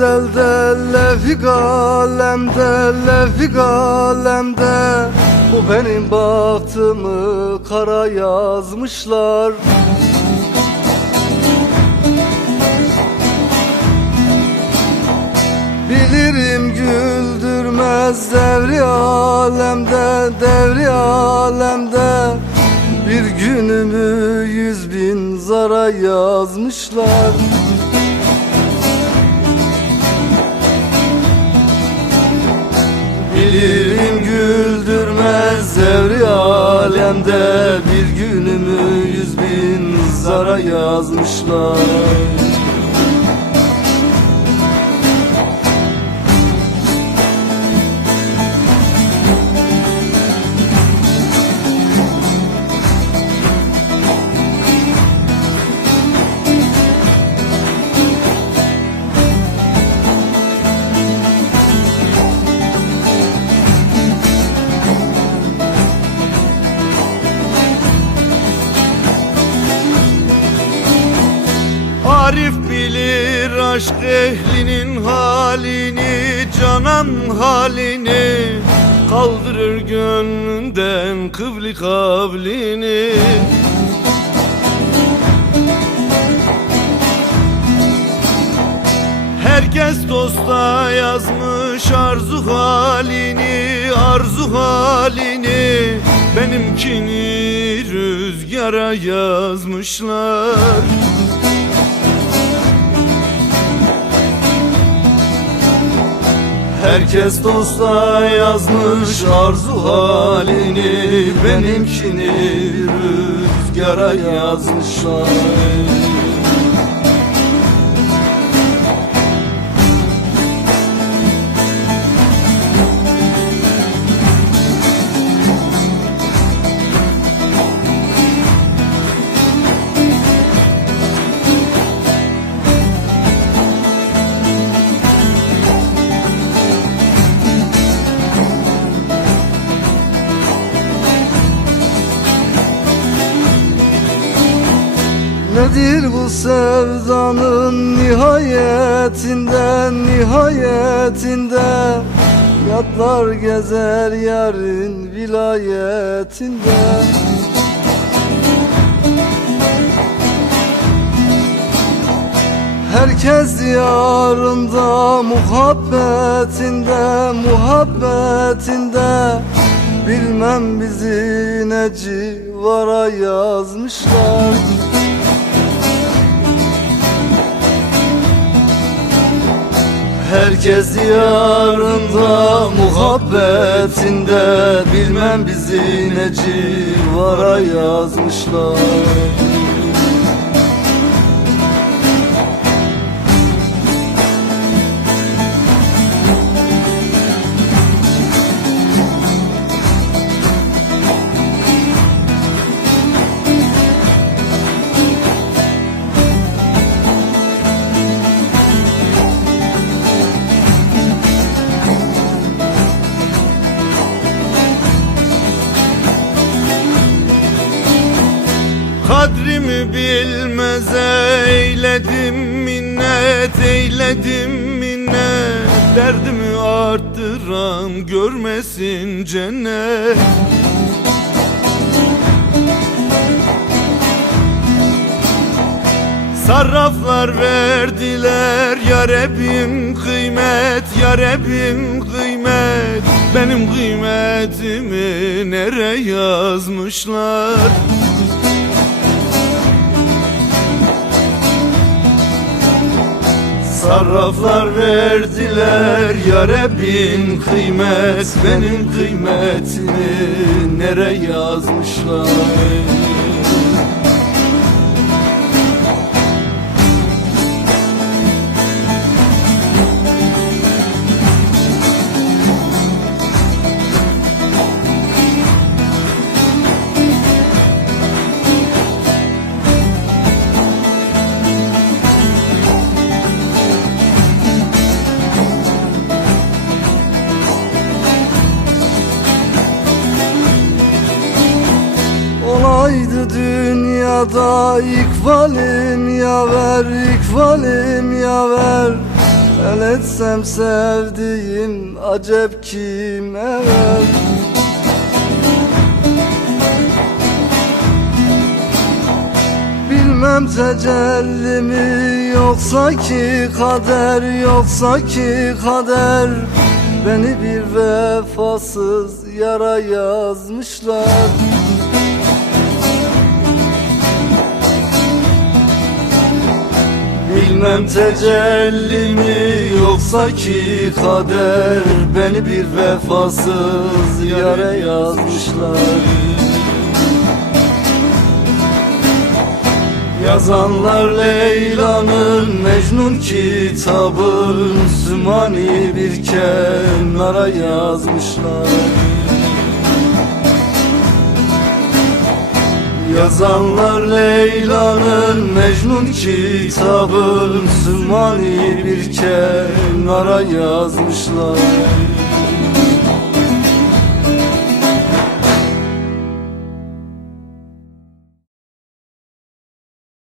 elde levh-i kalemde, levh-i kalemde bu benim bahtımı kara yazmışlar. Bilirim güldürmez devri alemde, devri alemde bir günümü 100.000 zara yazmışlar. Bilirim güldürmez devri alemde bir günümü 100.000 zara yazmışlar. Arif bilir aşk ehlinin halini, canan halini, kaldırır gönlünden kıvli kavlini. Herkes dosta yazmış arzu halini, arzu halini, benimkini rüzgara yazmışlar. Herkes dosta yazmış arzu halini, benimkini rüzgara yazmışlar. Nedir bu sevdanın nihayetinde, nihayetinde yatlar gezer yarın vilayetinde. Herkes diyarında muhabbetinde, muhabbetinde bilmem bizi ne civara yazmışlar. Herkes diyarında muhabbetinde bilmem bizi ne civara yazmışlar. Kadrimi bilmez eyledim minnet, eyledim minnet, derdimi arttıran görmesin cennet. Sarraflar verdiler ya Rabbim kıymet, ya Rabbim kıymet, benim kıymetimi nereye yazmışlar? Sarraflar verdiler ya Rabbin kıymet, benim kıymetimi nereye yazmışlar? Olaydı dünyada ikbalim yaver, ikbalim yaver, El etsem sevdiğim acep kime ver? Bilmem tecelli mi yoksa ki kader, yoksa ki kader. Beni bir vefasız yara yazmışlar. Bilmem tecelli mi yoksa ki kader. Beni bir vefasız yara yazmışlar. Yazanlar Leyla'nın Mecnun kitabın Sümani bir kenara yazmışlar. Yazanlar Leyla'nın Mecnun kitabın Sümani bir kenara yazmışlar.